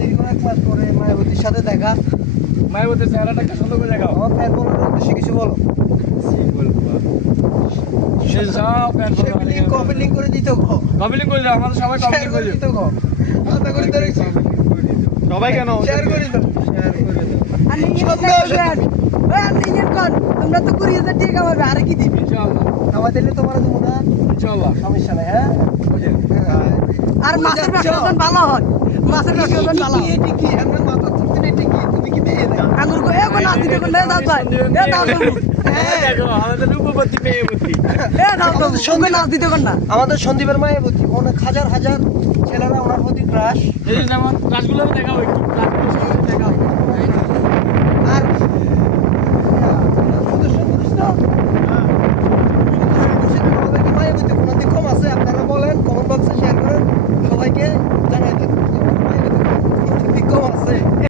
দীর্ঘ 1 মাস পরে মায়াবতীর সাথে দেখা। মায়াবতীর চেহারাটা কি সুন্দর করে দেখাও। আমার ফ্যান বলার উদ্দেশ্যে কিছু বলো। সে সব ফ্যান কপি লিঙ্ক করে দিতে গো। কপিলিং করে দাও, আমাদের সবাই কপিলিং শেয়ার করে করে দিও। দিতে গো। আলাদা করে ধরে সবাই কেন শেয়ার করে দাও। আর নিজের সামনে আসো করেন আর নিজের কর তোমরা তো 20,000 টাকা কামাবে আর কি দিবি ইনশাআল্লাহ আমার দিলে তোমার দেবো না, ইনশাআল্লাহ। সমস্যা নাই। হ্যাঁ আর মাছের ব্যবসা ভালো হয় মাছের ব্যবসা ভালো হয় এটি কি আমরা মাথা তুলতে এটি কি তুমি কি দিয়ে দাও? আঙ্গুর কো এগো না দিতে কোন দাও তাই এ দাও তুমি দেখো আমাদের রূপবতী মেয়েবতী। এ দাও তো সঙ্গে নাচ দিতে কোন না আমাদের সন্দীপের মায়াবতী অনেক হাজার হাজার ছেলেরা ওনার প্রতি ক্রাশ। এই যে যেমন রাসগুলো দেখাও একটু, রাসগুলো দেখাও। আর সুদর্শন পুরুষ তো সুদর্শন পুরুষের আমাদের কি মায়াবতী কোনো দিক কম আছে আপনারা বলেন, কমেন্ট বক্সে শেয়ার করেন, সবাইকে জানাই দেন যে আমাদের মায়াবতী কোনো দিক কম আছে।